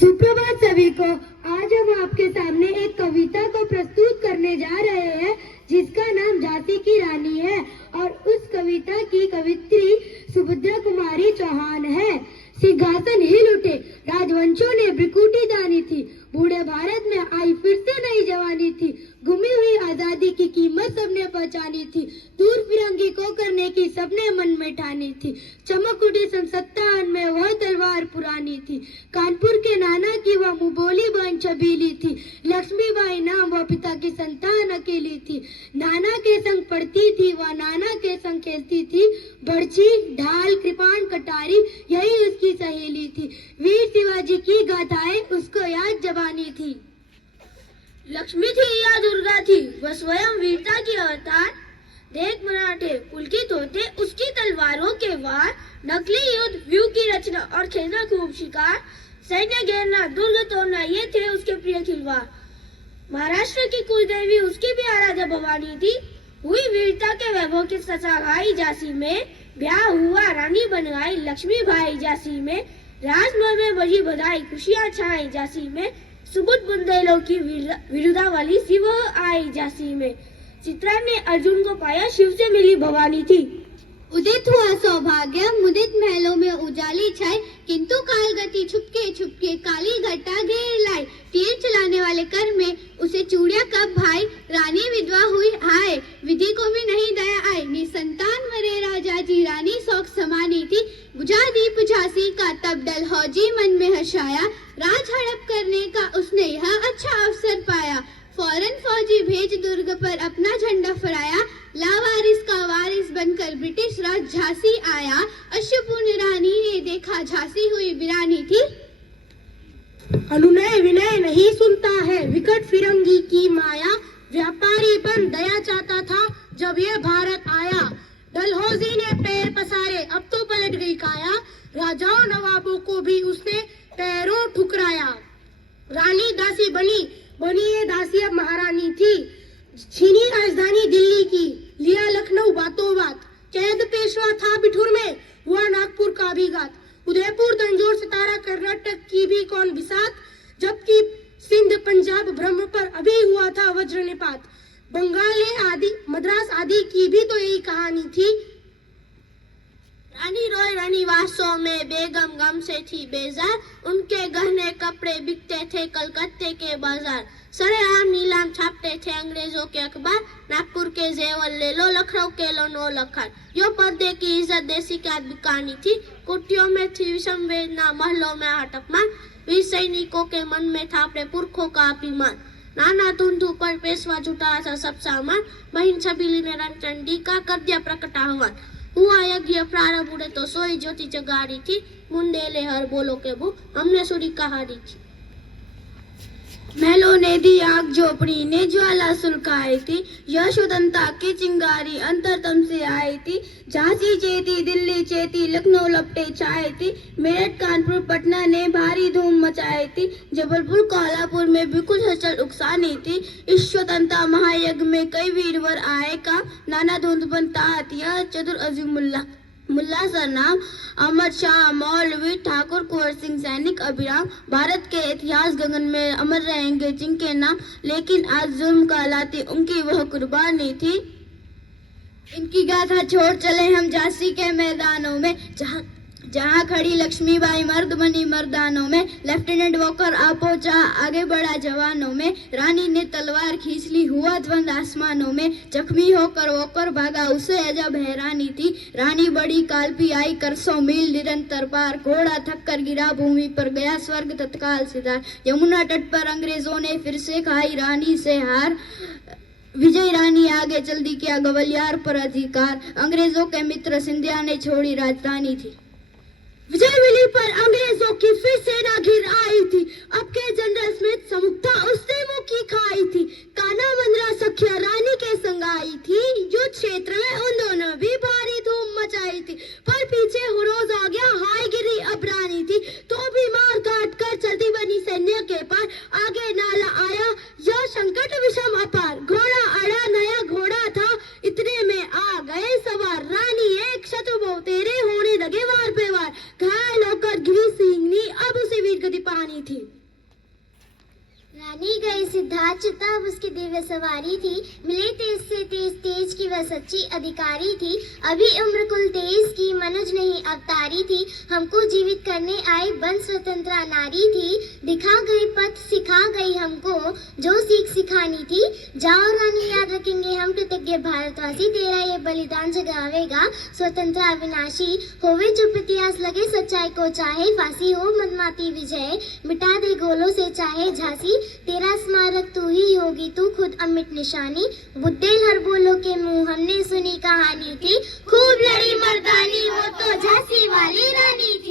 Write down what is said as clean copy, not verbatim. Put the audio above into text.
सुप्रभात सभी को। आज हम आपके सामने एक कविता को प्रस्तुत करने जा रहे हैं जिसका नाम झांसी की रानी है और उस कविता की कवित्री सुभद्रा कुमारी चौहान है। सिंहासन हिल उठे, राजवंशों ने भ्रिकुटी तानी थी, बूढ़े भारत में आई फिर से नई जवानी थी, गुमी हुई आजादी की कीमत सबने पहचानी थी, दूर फिरंगी को करने की सबने मन में ठानी थी, चमक उठी सन 57 में वह तलवार पुरानी थी, कानपुर के नाना की वह मुबोली बहन छबीली थी, लक्ष्मीबाई नाम वह पिता की संतान अकेली थी, नाना के संग पढ़ती थी वह नाना के संग खेलती थी, बर्छी ढाल कृपाण कटारी यही उसकी सहेली थी, वीर शिवाजी की गाथाएं उसको याद जबानी थी। लक्ष्मी थी या दुर्गा थी वह स्वयं वीरता की अवतार, देख मराठे पुलकित होते उसकी तलवारों के वार, नकली युद्ध व्यू की रचना और खेलना खूब शिकार, सैन्य घेरना दुर्ग तोड़ना ये थे उसके प्रिय खिलवाड़। महाराष्ट्र की कुलदेवी उसकी भी आराध्य भवानी थी, हुई वीरता के वैभव की सचाई झांसी में, ब्याह हुआ रानी बन गई लक्ष्मीबाई झांसी में, राजमहल में बजी बधाई खुशियां छाई झांसी में, सुबुध बुंदेलों की विरुदा वाली शिव आई झांसी में, चित्रा ने अर्जुन को पाया शिव से मिली भवानी थी। उदित हुआ सौभाग्य मुदित महलों में उजाली छाई, किंतु काल गति छुपके छुपके काली घटा घेर लाई, तीर चलाने वाले कर में उसे चूड़िया कब भाई, रानी विधवा हुई हाय विधि को भी नहीं दया आई, निसंतान मरे राजा जी रानी शौक समानी थी, बुझा दीप झांसी का तब डलहौजी मन में हर्षाया, राज हड़प करने का उसने यह अच्छा अवसर पाया, फौरन फौजी भेज दुर्ग पर अपना झंडा फहराया, लावारिस का वारिस बनकर ब्रिटिश राज झांसी आया, अश्वपूर्ण रानी ने देखा झांसी हुई वीरानी थी। अनुनय विनय नहीं सुनता है विकट फिरंगी की माया, व्यापारी बन दया चाहता था जब ये भारत आया, डलहौजी ने पैर पसारे अब तो पलट गई काया, राजाओं नवाबों को भी उसने पैरों ठुकराया, रानी दासी बनी ये दासी अब महारानी थी, छीनी राजधानी दिल्ली की लिया लखनऊ बातों बात, कैद पेशवा था बिठूर में हुआ नागपुर का भी घात, उदयपुर तंजौर सितारा कर्नाटक की भी कौन बिसात, जबकि सिंध पंजाब ब्रह्म पर अभी हुआ था वज्र निपात, बंगाल आदि मद्रास आदि की भी तो यही कहानी थी। रानी रोय रानी वासों में बेगम गम से थी बेजार, उनके गहने कपड़े बिकते थे कलकत्ते के बाजार, सरेआम नीलाम छापते थे अंग्रेजों के अखबार, नागपुर के जेवर ले लो लखनऊ के लो 9 लखन, यो पर्दे की इज्जत देसी क्या बिकानी थी, कुटियों में थी विषम वेदना महलों में हटकमान, वीर सैनिकों के मन में था अपने पुरखों का अभिमान, नाना धुंधु पर पेशवा जुटा था सब सामान, बहन छबीली ने रणचंडी का कर दिया प्रकट आह्वान, हुआ यज्ञ प्रारंभ उड़े तो सोई ज्योति जगाड़ी थी, मुंदेले हर बोलो के वो हमने सुरी कहानी थी। महलों ने दी आग झोपड़ी ने ज्वाला सुलगाई थी, यशोदंता की चिंगारी अंतरतम से आई थी, झांसी चेती दिल्ली चेती लखनऊ लपटे छाई थी, मेरठ कानपुर पटना ने भारी धूम मचाई थी, जबलपुर कोल्हापुर में भी कुछ हलचल उकसानी थी, ईश्वरतंता महायज्ञ में कई वीरवर आए काम, नाना धुंधबन ताहतिया चतुर अजीमुल्ला मुल्ला सरनाम, अमर शाह मौलवी ठाकुर कुंवर सिंह सैनिक अभिराम, भारत के इतिहास गगन में अमर रहेंगे जिनके नाम, लेकिन आज जुल्म कहलाती उनकी वह कुर्बानी थी। इनकी गाथा छोड़ चले हम झांसी के मैदानों में, जहाँ खड़ी लक्ष्मीबाई मर्द बनी मर्दानों में, लेफ्टिनेंट वॉकर आ पहुंचा आगे बढ़ा जवानों में, रानी ने तलवार खींच ली हुआ द्वंद आसमानों में, जख्मी होकर वॉकर भागा उसे अजब हैरानी थी, रानी बड़ी कालपी आई कर 100 मील निरंतर पार, घोड़ा थक कर गिरा भूमि पर गया स्वर्ग तत्काल सिधार, यमुना तट पर अंग्रेजों ने फिर से खाई रानी से हार, विजय रानी आगे चल दी किया ग्वालियर पर अधिकार, अंग्रेजों के मित्र सिंधिया ने छोड़ी राजधानी थी। विजय मिली पर अंग्रेजों की फिर सेना घिर आई थी, अब के जनरल स्मिथ समुक्ता उसने मुखी खाई थी, काना मंद्रा सखिया रानी के संग आई थी, युद्ध क्षेत्र में उन दोनों भी भारी धूम मचाई थी, पर पीछे हुरोज आ गया हाय गिरी अब रानी थी, तो भी मार काट कर चलती बनी सैन्य के पार, आगे नाला आया यह संकट विषम अपार, घोड़ा अड़ा नया घोड़ा था इतने में आ गए सवार, रानी एक शत्रु तेरे होने लगे वार पे वार, घायल होकर गिरी सिंहनी अब उसे वीर कहानी थी। रानी गई सिद्धार्थ तब उसकी दिव्य सवारी थी, मिले तेज से तेज, तेज की वह सच्ची अधिकारी थी। अभी उम्र कुल 23 की, मनुज नहीं अवतारी थी, हमको जीवित करने आई बन स्वतंत्रा नारी थी। दिखा गई पथ, सिखा गई हमको जो सीख सिखानी थी। जाओ रानी, याद रखेंगे हम कृतज्ञ भारतवासी, तेरा ये बलिदान जगावेगा स्वतंत्रा अविनाशी। होवे चुप इतिहास, लगे सच्चाई को चाहे फांसी, हो मनमाती विजय, मिटा दे गोलों से चाहे झांसी। तेरा स्मारक तू ही होगी, तू खुद अमिट निशानी। बुद्धेल हर बोलो के मुंह, हमने सुनी कहानी थी, खूब लड़ी मर्दानी, वो तो झांसी वाली रानी थी।